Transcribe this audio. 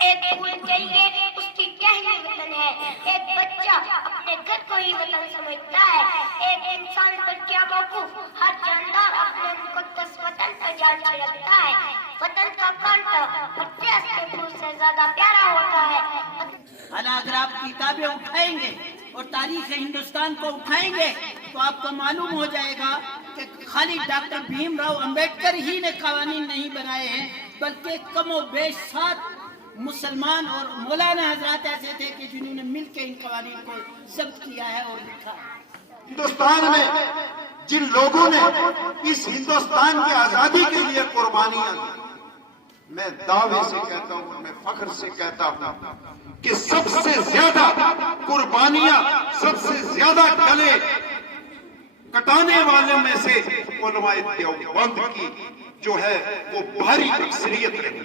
एक फूल के लिए उसकी टहनी वतन है। एक बच्चा अपने घर को ही वतन समझता है। एक इंसान पर क्या मौकूफ हर जानदार अपने मुकद्दस वतन पर जान रखता है। वतन का कांटा 50 फूल से ज्यादा प्यारा होता है। अगर आप किताबें उठाएंगे और तारीख हिंदुस्तान को उठाएंगे तो आपको मालूम हो जाएगा कि खाली डॉक्टर भीमराव अंबेडकर ही ने कानून नहीं बनाए हैं, बल्कि कमो बेश 7 मुसलमान और मौलाना हजरात ऐसे थे कि जिन्होंने मिलकर इन कानून को जब्त किया है और लिखा है। हिंदुस्तान में जिन लोगों ने इस हिंदुस्तान की आजादी के लिए कुर्बानियां दी, मैं दावे से कहता हूं, मैं फख्र से कहता हूं कि सबसे ज्यादा कुर्बानियां, सबसे ज्यादा गले कटाने वाले में से उलमाए देवबंद की जो है वो भारी अक्सरियत रही।